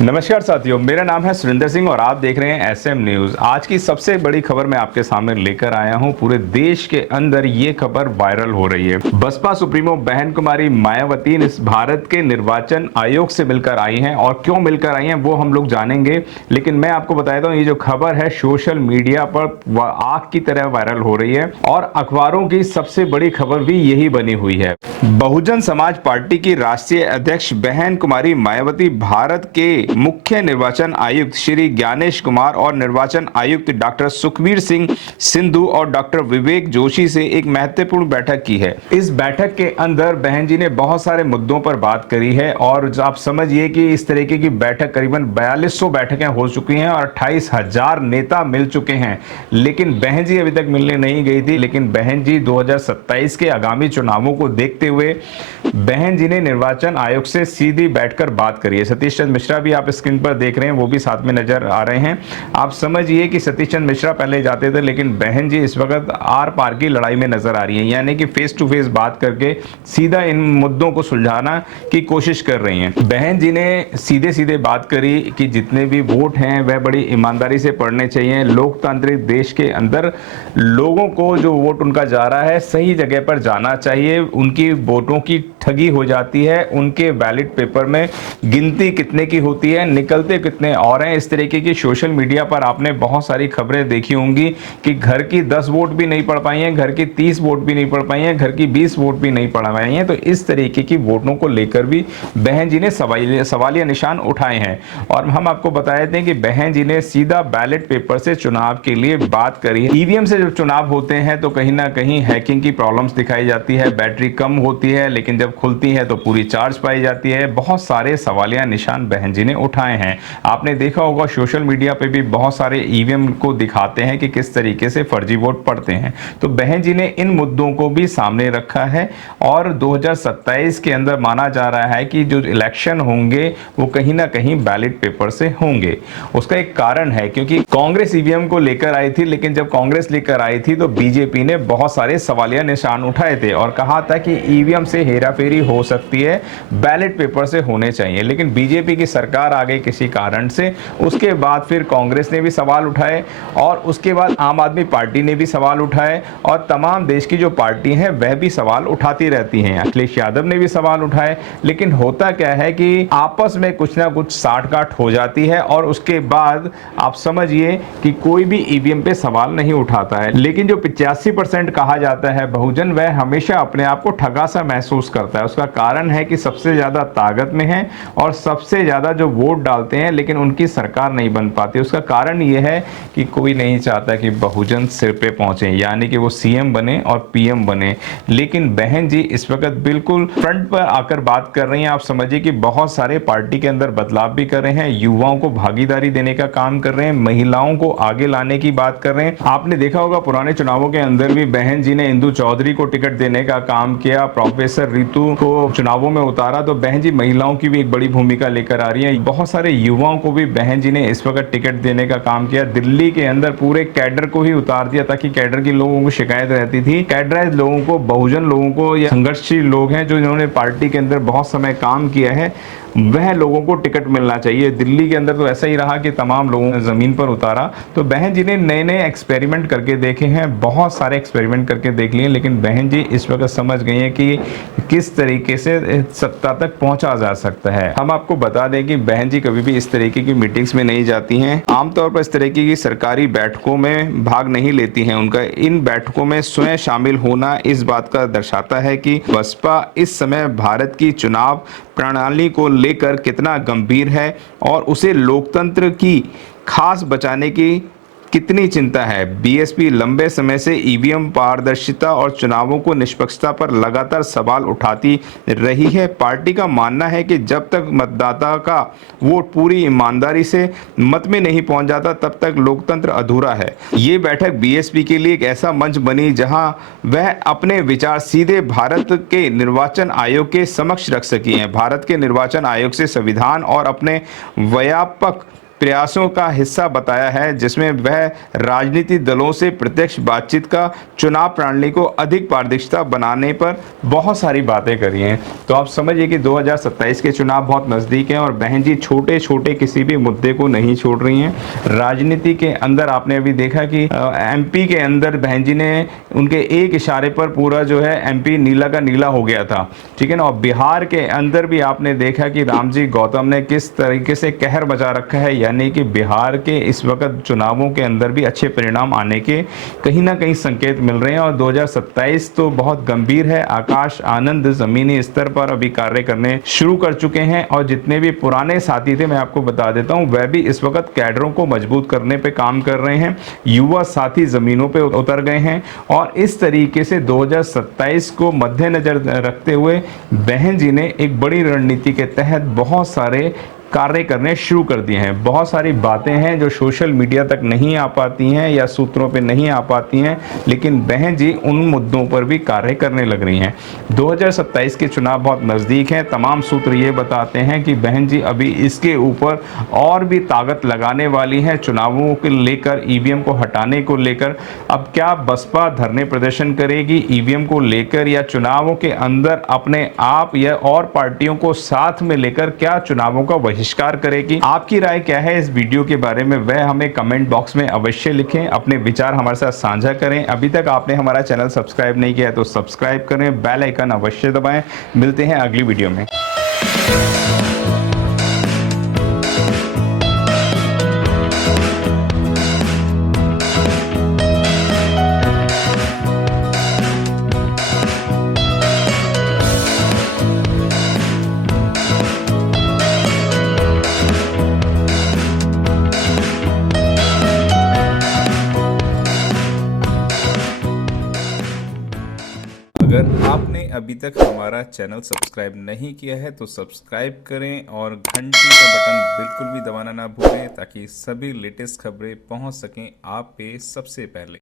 नमस्कार साथियों, मेरा नाम है सुरेंद्र सिंह और आप देख रहे हैं एसएम न्यूज। आज की सबसे बड़ी खबर मैं आपके सामने लेकर आया हूं। पूरे देश के अंदर ये खबर वायरल हो रही है। बसपा सुप्रीमो बहन कुमारी मायावती इस भारत के निर्वाचन आयोग से मिलकर आई हैं और क्यों मिलकर आई हैं वो हम लोग जानेंगे। लेकिन मैं आपको बताता हूं, ये जो खबर है सोशल मीडिया पर आग की तरह वायरल हो रही है और अखबारों की सबसे बड़ी खबर भी यही बनी हुई है। बहुजन समाज पार्टी की राष्ट्रीय अध्यक्ष बहन कुमारी मायावती भारत के मुख्य निर्वाचन आयुक्त श्री ज्ञानेश कुमार और निर्वाचन आयुक्त डॉक्टर सुखबीर सिंह सिंधु और डॉक्टर विवेक जोशी से एक महत्वपूर्ण बैठक की है। इस बैठक के अंदर बहन जी ने बहुत सारे मुद्दों पर बात करी है और आप समझिए कि इस तरीके की बैठक करीबन 4200 बैठकें हो चुकी हैं और 28,000 नेता मिल चुके हैं। लेकिन बहन जी अभी तक मिलने नहीं गई थी। लेकिन बहन जी 2027 के आगामी चुनावों को देखते हुए बहन जी ने निर्वाचन आयोग से सीधी बैठकर बात करी है। सतीश चंद्र मिश्रा भी आप स्क्रीन पर देख रहे हैं, वो भी साथ में नजर आ रहे हैं। आप समझिए कि सतीश चंद्र मिश्रा पहले जाते थे, लेकिन बहन जी इस वक्त आर पार की लड़ाई में नजर आ रही है, यानी कि फेस टू फेस बात करके सीधा इन मुद्दों को सुलझाना की कोशिश कर रही हैं। बहन जी ने सीधे सीधे बात करी कि जितने भी वोट हैं वह बड़ी ईमानदारी से पड़ने चाहिए। लोकतांत्रिक देश के अंदर लोगों को जो वोट उनका जा रहा है सही जगह पर जाना चाहिए। उनकी वोटों की ठगी हो जाती है, उनके बैलेट पेपर में गिनती कितने की होती है, निकलते कितने और हैं। इस तरीके की सोशल मीडिया पर आपने बहुत सारी खबरें देखी होंगी कि घर की 10 वोट भी नहीं पड़ पाई हैं, घर की 30 वोट भी नहीं पड़ पाई हैं, घर की 20 वोट भी नहीं पड़ पाई हैं। तो इस तरीके की वोटों को लेकर भी बहन जी ने सवालिया निशान उठाए हैं। और हम आपको बता देते हैं कि बहन जी ने सीधा बैलेट पेपर से चुनाव के लिए बात करी है। ईवीएम से जब चुनाव होते हैं तो कहीं ना कहीं हैकिंग की प्रॉब्लम्स दिखाई जाती है, बैटरी कम होती है, लेकिन जब खुलती है तो पूरी चार्ज पाई जाती है। बहुत सारे सवालिया निशान बहन जी ने उठाए हैं। आपने देखा होगा सोशल मीडिया पे भी बहुत सारे ईवीएम को दिखाते हैं कि किस तरीके से फर्जी वोट पड़ते हैं। तो बहन जी ने इन मुद्दों को भी सामने रखा है और 2027 के अंदर माना जा रहा है कि जो इलेक्शन होंगे वो कहीं ना कहीं बैलेट पेपर से होंगे। उसका एक कारण है, क्योंकि कांग्रेस ईवीएम को लेकर आई थी, लेकिन जब कांग्रेस लेकर आई थी तो बीजेपी ने बहुत सारे सवालिया निशान उठाए थे और कहा था कि ईवीएम से हेराफेरी हो सकती है, बैलेट पेपर से होने चाहिए। लेकिन बीजेपी की सरकार आ गई किसी कारण से, उसके बाद फिर कांग्रेस ने भी सवाल उठाए और उसके बाद आम आदमी पार्टी ने भी सवाल उठाए और तमाम देश की जो पार्टी हैं वह भी सवाल उठाती रहती हैं। अखिलेश यादव ने भी सवाल उठाए। लेकिन होता क्या है कि आपस में कुछ ना कुछ साठ गांठ हो जाती है और उसके बाद आप समझिए कि कोई भी ईवीएम पे सवाल नहीं उठाता है। लेकिन जो 85% कहा जाता है बहुजन, वह हमेशा अपने आप को ठगा सा महसूस करता है। उसका कारण है कि सबसे ज्यादा ताकत में है और सबसे ज्यादा जो वोट डालते हैं, लेकिन उनकी सरकार नहीं बन पाती। उसका कारण यह है कि कोई नहीं चाहता कि बहुजन सिर पे पहुंचे, यानी कि वो सीएम बने और पीएम बने। लेकिन बहन जी इस वक्त बिल्कुल फ्रंट पर आकर बात कर रही हैं। आप समझिए कि बहुत सारे पार्टी के अंदर बदलाव भी कर रहे हैं, युवाओं को भागीदारी देने का काम कर रहे हैं, महिलाओं को आगे लाने की बात कर रहे हैं। आपने देखा होगा पुराने चुनावों के अंदर भी बहन जी ने इंदु चौधरी को टिकट देने का काम किया, प्रोफेसर रितु को चुनावों में उतारा। तो बहन जी महिलाओं की भी एक बड़ी भूमिका लेकर आ रही है। बहुत सारे युवाओं को भी बहन जी ने इस वक्त टिकट देने का काम किया। दिल्ली के अंदर पूरे कैडर को ही उतार दिया, ताकि कैडर के लोगों को शिकायत रहती थी, कैडराइज लोगों को, बहुजन लोगों को, या संघर्षशील लोग हैं जो इन्होंने पार्टी के अंदर बहुत समय काम किया है, वह लोगों को टिकट मिलना चाहिए। दिल्ली के अंदर तो ऐसा ही रहा कि तमाम लोगों ने जमीन पर उतारा। तो बहन जी ने नए नए एक्सपेरिमेंट करके देखे हैं, बहुत सारे एक्सपेरिमेंट करके देख लिए। लेकिन बहन जी इस वक्त समझ गई हैं कि किस तरीके से सत्ता तक पहुंचा जा सकता है। हम आपको बता दें कि बहन जी कभी भी इस तरीके की मीटिंग्स में नहीं जाती हैं, आमतौर पर इस तरीके की सरकारी बैठकों में भाग नहीं लेती हैं। उनका इन बैठकों में स्वयं शामिल होना इस बात का दर्शाता है कि बसपा इस समय भारत की चुनाव प्रणाली को लेकर कितना गंभीर है और उसे लोकतंत्र की खास बचाने की कितनी चिंता है। बीएसपी लंबे समय से ईवीएम पारदर्शिता और चुनावों को निष्पक्षता पर लगातार सवाल उठाती रही है। पार्टी का मानना है कि जब तक मतदाता का वोट पूरी ईमानदारी से मत में नहीं पहुंच जाता, तब तक लोकतंत्र अधूरा है। ये बैठक बीएसपी के लिए एक ऐसा मंच बनी जहां वह अपने विचार सीधे भारत के निर्वाचन आयोग के समक्ष रख सकी हैं। भारत के निर्वाचन आयोग से संविधान और अपने व्यापक प्रयासों का हिस्सा बताया है, जिसमें वह राजनीतिक दलों से प्रत्यक्ष बातचीत का चुनाव प्रणाली को अधिक पारदर्शिता बनाने पर बहुत सारी बातें करी हैं। तो आप समझिए कि 2027 के चुनाव बहुत नज़दीक हैं और बहन जी छोटे छोटे किसी भी मुद्दे को नहीं छोड़ रही हैं। राजनीति के अंदर आपने अभी देखा कि एमपी के अंदर बहन जी ने उनके एक इशारे पर पूरा जो है एमपी नीला का नीला हो गया था, ठीक है ना। और बिहार के अंदर भी आपने देखा कि रामजी गौतम ने किस तरीके से कहर बचा रखा है, यानी कि बिहार के इस वक्त चुनावों के अंदर भी अच्छे परिणाम आने के कहीं ना कहीं संकेत मिल रहे हैं। और 2027 तो बहुत गंभीर है। आकाश आनंद जमीनी स्तर पर अभी कार्य करने शुरू कर चुके हैं और जितने भी पुराने साथी थे मैं आपको बता देता हूं, वह भी इस वक्त कैडरों को मजबूत करने पे काम कर रहे हैं। युवा साथी जमीनों पे उतर गए हैं और इस तरीके से 2027 को मद्देनजर रखते हुए बहन जी ने एक बड़ी रणनीति के तहत बहुत सारे कार्य करने शुरू कर दिए हैं। बहुत सारी बातें हैं जो सोशल मीडिया तक नहीं आ पाती हैं या सूत्रों पे नहीं आ पाती हैं, लेकिन बहन जी उन मुद्दों पर भी कार्य करने लग रही हैं। 2027 के चुनाव बहुत नज़दीक हैं। तमाम सूत्र ये बताते हैं कि बहन जी अभी इसके ऊपर और भी ताकत लगाने वाली हैं, चुनावों को लेकर, ईवीएम को हटाने को लेकर। अब क्या बसपा धरने प्रदर्शन करेगी ईवीएम को लेकर, या चुनावों के अंदर अपने आप या और पार्टियों को साथ में लेकर क्या चुनावों का बहिष्कार करेगी? आपकी राय क्या है इस वीडियो के बारे में, वह हमें कमेंट बॉक्स में अवश्य लिखें। अपने विचार हमारे साथ साझा करें। अभी तक आपने हमारा चैनल सब्सक्राइब नहीं किया है तो सब्सक्राइब करें, बेल आइकन अवश्य दबाएं। मिलते हैं अगली वीडियो में। अगर आपने अभी तक हमारा चैनल सब्सक्राइब नहीं किया है तो सब्सक्राइब करें और घंटी का बटन बिल्कुल भी दबाना ना भूलें, ताकि सभी लेटेस्ट खबरें पहुंच सकें आप पे सबसे पहले।